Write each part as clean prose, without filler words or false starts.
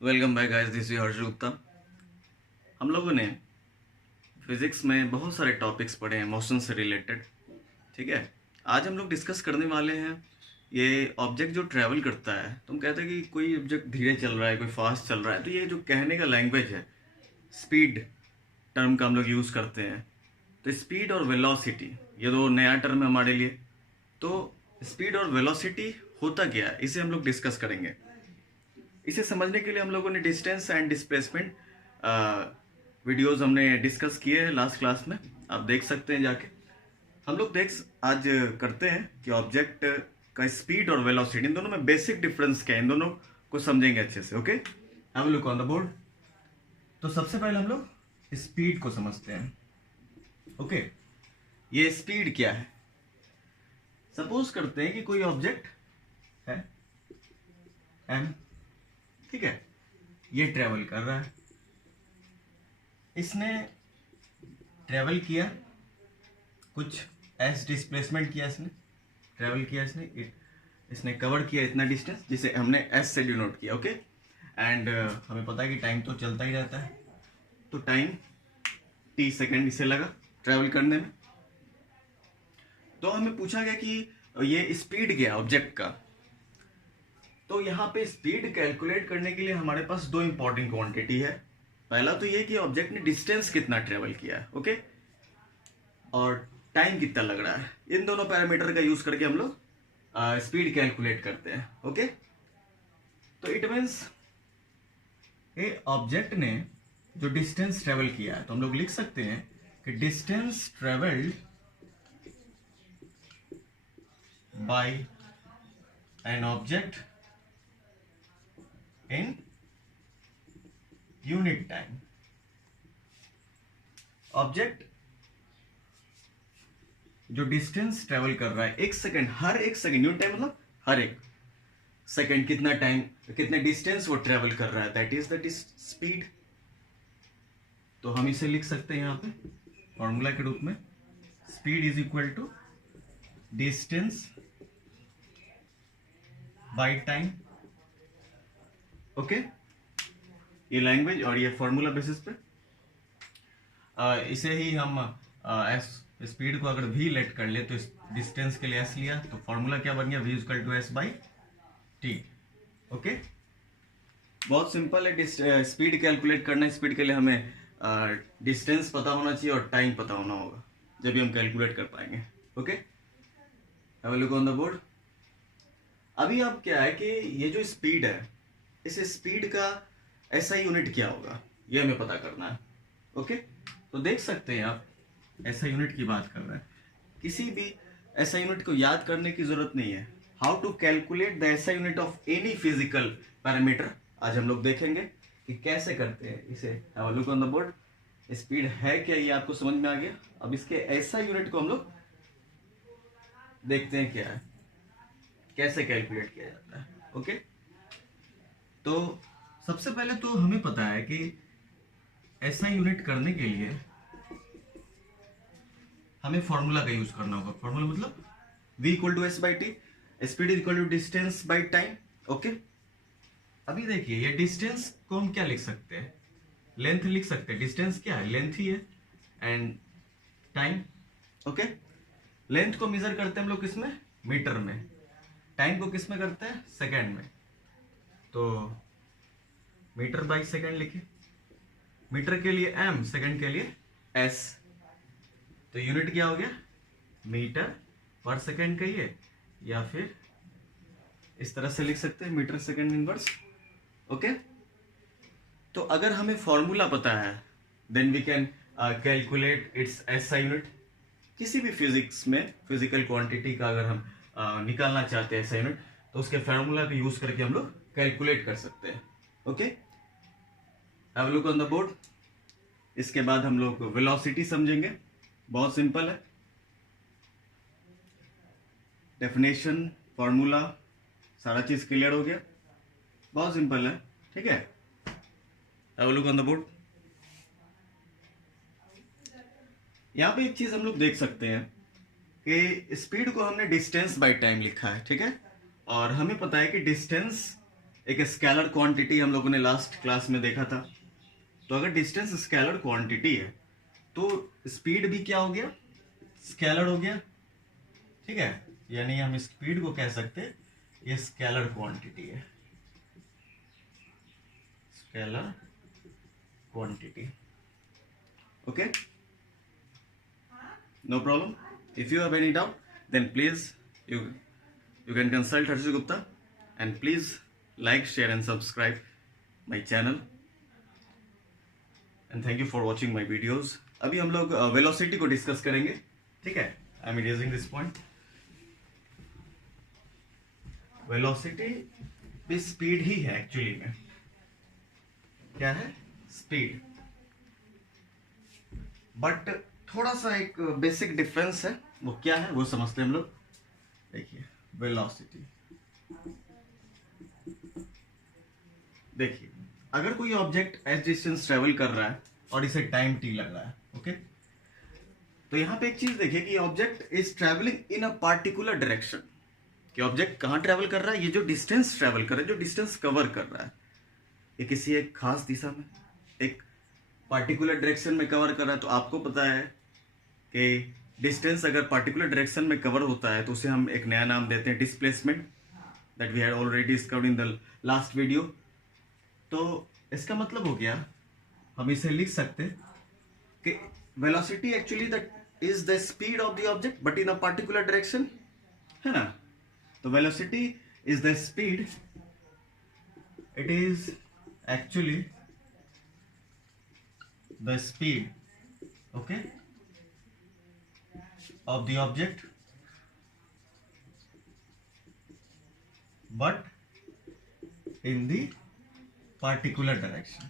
Welcome back guys, this is Harsh Gupta. हम लोगों ने फिजिक्स में बहुत सारे टॉपिक्स पढ़े हैं मोशन से रिलेटेड। ठीक है, आज हम लोग डिस्कस करने वाले हैं ये ऑब्जेक्ट जो ट्रैवल करता है। तुम कहते हैं कि कोई ऑब्जेक्ट धीरे चल रहा है, कोई फास्ट चल रहा है, तो ये जो कहने का लैंग्वेज है, स्पीड टर्म का हम लोग यूज़ करते हैं। तो स्पीड और वेलोसिटी ये दो नया टर्म है हमारे लिए। तो स्पीड और वेलोसिटी होता क्या है, इसे हम लोग डिस्कस करेंगे। इसे समझने के लिए हम लोगों ने डिस्टेंस एंड डिस्प्लेसमेंट वीडियोस हमने डिस्कस किए हैं लास्ट क्लास में, आप देख सकते हैं जाके। हम लोग आज करते हैं कि ऑब्जेक्ट का स्पीड और वेलोसिटी, इन दोनों में बेसिक डिफरेंस क्या है, इन दोनों को समझेंगे अच्छे से। Okay, have a look on the board. तो सबसे पहले हम लोग स्पीड को समझते हैं। ओके, ये स्पीड क्या है। सपोज करते हैं कि कोई ऑब्जेक्ट है एम, ठीक है, ये ट्रेवल कर रहा है, इसने ट्रेवल किया, कुछ एस डिस्प्लेसमेंट किया, इसने ट्रेवल किया, इसने कवर किया इतना डिस्टेंस जिसे हमने एस से डिनोट किया। ओके, एंड हमें पता है कि टाइम तो चलता ही रहता है, तो टाइम टी सेकेंड इसे लगा ट्रेवल करने में। तो हमें पूछा गया कि ये स्पीड क्या ऑब्जेक्ट का। तो यहाँ पे स्पीड कैलकुलेट करने के लिए हमारे पास दो इंपॉर्टेंट क्वांटिटी है। पहला तो ये कि ऑब्जेक्ट ने डिस्टेंस कितना ट्रेवल किया है, ओके, और टाइम कितना लग रहा है। इन दोनों पैरामीटर का यूज करके हम लोग स्पीड कैलकुलेट करते हैं। ओके, तो इट मीन्स ये ऑब्जेक्ट ने जो डिस्टेंस ट्रेवल किया है, तो हम लोग लिख सकते हैं कि distance travelled by an object in unit time. Object जो डिस्टेंस ट्रेवल कर रहा है एक सेकंड, हर एक सेकंड, यूनिट टाइम मतलब हर एक सेकंड कितना टाइम, कितने डिस्टेंस वो ट्रेवल कर रहा है, दैट इज स्पीड। तो हम इसे लिख सकते हैं यहाँ पे फॉर्मूला के रूप में, speed is equal to distance by time. Okay, ये लैंग्वेज और ये फॉर्मूला बेसिस पे इसे ही हम एस स्पीड को अगर v लेट कर ले, तो डिस्टेंस के लिए s लिया, तो फॉर्मूला क्या बन गया, v equal to S by T. Okay, बहुत सिंपल है स्पीड कैलकुलेट करना। स्पीड के लिए हमें डिस्टेंस पता होना चाहिए और टाइम पता होना होगा, जब भी हम कैलकुलेट कर पाएंगे। Okay, have a look on the board. अभी अब क्या है कि ये जो स्पीड है, इस स्पीड का ऐसा यूनिट क्या होगा, ये हमें पता करना है। ओके, तो देख सकते हैं आप ऐसा यूनिट की बात कर रहे हैं। किसी भी ऐसा यूनिट को याद करने की जरूरत नहीं है। हाउ टू कैलकुलेट द ऐसा unit of any physical parameter, आज हम लोग देखेंगे कि कैसे करते हैं इसे। Have a look on the board. Speed है क्या, ये आपको समझ में आ गया। अब इसके ऐसा यूनिट को हम लोग देखते हैं क्या है, कैसे कैलकुलेट किया जाता है। ओके, तो सबसे पहले तो हमें पता है कि ऐसा यूनिट करने के लिए हमें फॉर्मूला का यूज करना होगा। फॉर्मूला मतलब v equal to S by T, speed equal to distance by time. Okay, अभी देखिए ये डिस्टेंस को हम क्या लिख सकते हैं, लेंथ लिख सकते हैं। डिस्टेंस क्या है, लेंथ ही है, एंड टाइम। ओके, लेंथ को मेजर करते हैं हम लोग किसमें, मीटर में। टाइम को किसमें करते हैं, सेकेंड में। तो मीटर बाई सेकेंड लिखे, मीटर के लिए m, सेकेंड के लिए s, तो यूनिट क्या हो गया, मीटर पर सेकेंड कहिए, या फिर इस तरह से लिख सकते हैं मीटर सेकेंड इनवर्स। ओके, तो अगर हमें फॉर्मूला पता है, then we can calculate its SI unit. किसी भी फिजिक्स में फिजिकल क्वांटिटी का अगर हम निकालना चाहते हैं एसआई यूनिट, तो उसके फॉर्मूला का यूज करके हम लोग कैलकुलेट कर सकते हैं। Okay, have a look on the board. इसके बाद हम लोग वेलोसिटी समझेंगे, बहुत सिंपल है। डेफिनेशन, फॉर्मूला, सारा चीज क्लियर हो गया, बहुत सिंपल है। ठीक है, have a look on the board. यहाँ पे एक चीज हम लोग देख सकते हैं कि स्पीड को हमने डिस्टेंस बाय टाइम लिखा है, ठीक है, और हमें पता है कि डिस्टेंस एक स्केलर क्वांटिटी हम लोगों ने लास्ट क्लास में देखा था। तो अगर डिस्टेंस स्केलर क्वांटिटी है तो स्पीड भी क्या हो गया, स्केलर हो गया, ठीक है। यानी हम स्पीड को कह सकते हैं ये स्केलर क्वांटिटी है, scalar quantity. Okay, no problem. If you have any doubt then please you can consult Harshit Gupta, and please like, share and subscribe my channel, and thank you for watching my videos. अभी हम लोग velocity को discuss करेंगे, ठीक है। I am erasing this point. Velocity भी speed ही है actually में। क्या है? स्पीड। बट थोड़ा सा एक बेसिक डिफरेंस है, वो क्या है वो समझते हैं हम लोग। देखिए वेलोसिटी, देखिए अगर कोई ऑब्जेक्ट एज डिस्टेंस ट्रेवल कर रहा है और इसे टाइम टी लग रहा है, ओके, तो यहां पे एक चीज देखिए कि object is travelling in a particular direction. कि ऑब्जेक्ट कहां ट्रेवल कर रहा है, ये जो डिस्टेंस ट्रेवल कर रहा है, जो डिस्टेंस कवर कर रहा है, ये किसी एक खास दिशा में, एक पार्टिकुलर डायरेक्शन में कवर कर रहा है। तो आपको पता है कि डिस्टेंस अगर पार्टिकुलर डायरेक्शन में कवर होता है तो उसे हम एक नया नाम देते हैं displacement, that we had already discovered in the last video. तो इसका मतलब हो गया, हम इसे लिख सकते हैं कि velocity actually that is the speed of the object but in a particular direction, है ना। तो velocity is the speed, it is actually the speed, okay, of the object but in the particular direction,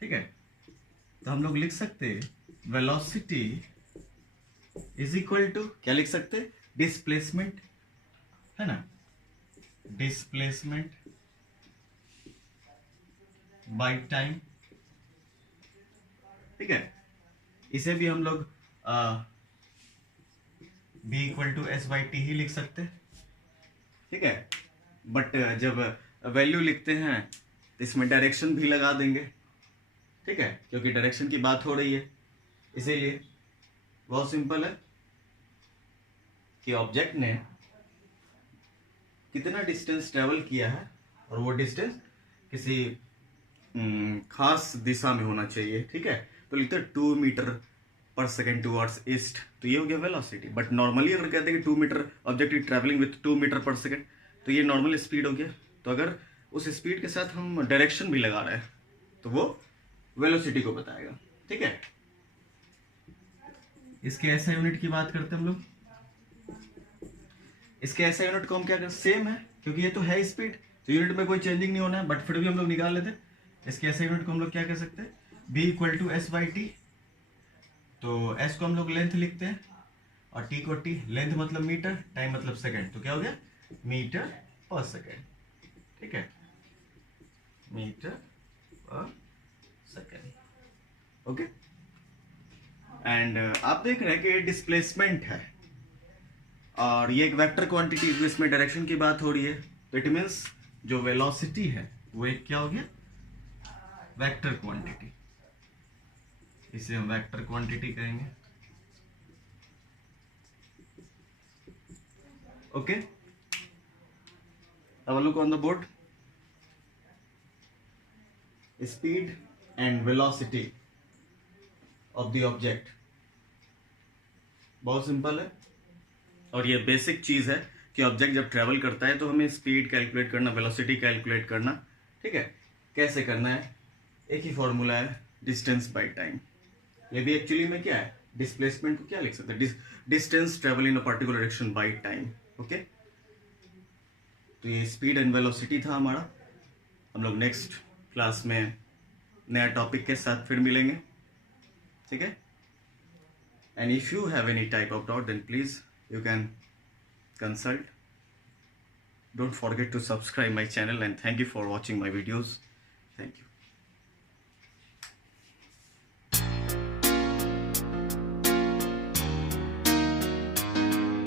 ठीक है। तो हम लोग लिख सकते हैं वेलोसिटी इज इक्वल टू, क्या लिख सकते हैं, डिस्प्लेसमेंट, है ना, डिस्प्लेसमेंट बाय टाइम, ठीक है। इसे भी हम लोग b equal to S by T ही लिख सकते हैं, ठीक है। बट जब वैल्यू लिखते हैं तो इसमें डायरेक्शन भी लगा देंगे, ठीक है, क्योंकि डायरेक्शन की बात हो रही है। इसीलिए बहुत सिंपल है कि ऑब्जेक्ट ने कितना डिस्टेंस ट्रेवल किया है और वो डिस्टेंस किसी खास दिशा में होना चाहिए, ठीक है। तो लिखते हैं 2 meter per second towards east, तो ये हो गया वेलोसिटी। बट नॉर्मली अगर कहते हैं कि 2 meter object is travelling with 2 meter per second, तो ये नॉर्मल स्पीड हो गया। तो अगर उस स्पीड के साथ हम डायरेक्शन भी लगा रहे हैं तो वो वेलोसिटी को बताएगा, ठीक है। इसके ऐसा यूनिट की बात करते हैं हम लोग। इसके ऐसा यूनिट को हम क्या करते, सेम है क्योंकि ये तो है स्पीड, तो यूनिट में कोई चेंजिंग नहीं होना है, बट फिर भी हम लोग निकाल लेते हैं। इसके ऐसे यूनिट को हम लोग क्या कह सकते हैं, b equal to S by T. तो s को हम लोग लेंथ लिखते हैं और t को t, लेंथ मतलब मीटर, टाइम मतलब सेकंड, तो क्या हो गया, मीटर पर सेकंड, ठीक है, मीटर पर सेकंड, ओके। एंड आप देख रहे हैं कि ये डिस्प्लेसमेंट है और ये एक वेक्टर क्वांटिटी, इसमें डायरेक्शन की बात हो रही है, तो इट मीन्स जो वेलोसिटी है वो एक क्या हो गया, वेक्टर क्वांटिटी। इसे हम वेक्टर क्वांटिटी कहेंगे, ओके। अब look on the board, speed and velocity of the object, बहुत सिंपल है और ये बेसिक चीज है कि ऑब्जेक्ट जब ट्रेवल करता है तो हमें स्पीड कैलकुलेट करना, वेलोसिटी कैलकुलेट करना, ठीक है। कैसे करना है, एक ही फॉर्मूला है, डिस्टेंस बाय टाइम। ये भी एक्चुअली में क्या है, डिस्प्लेसमेंट को क्या लिख सकते हैं, distance travel in a particular direction by time, okay. तो ये स्पीड एंड वेलोसिटी था हमारा। हम लोग नेक्स्ट क्लास में नया टॉपिक के साथ फिर मिलेंगे, ठीक है। And if you have any type of doubt then please you can consult. Don't forget to subscribe my channel and thank you for watching my videos. Thank you.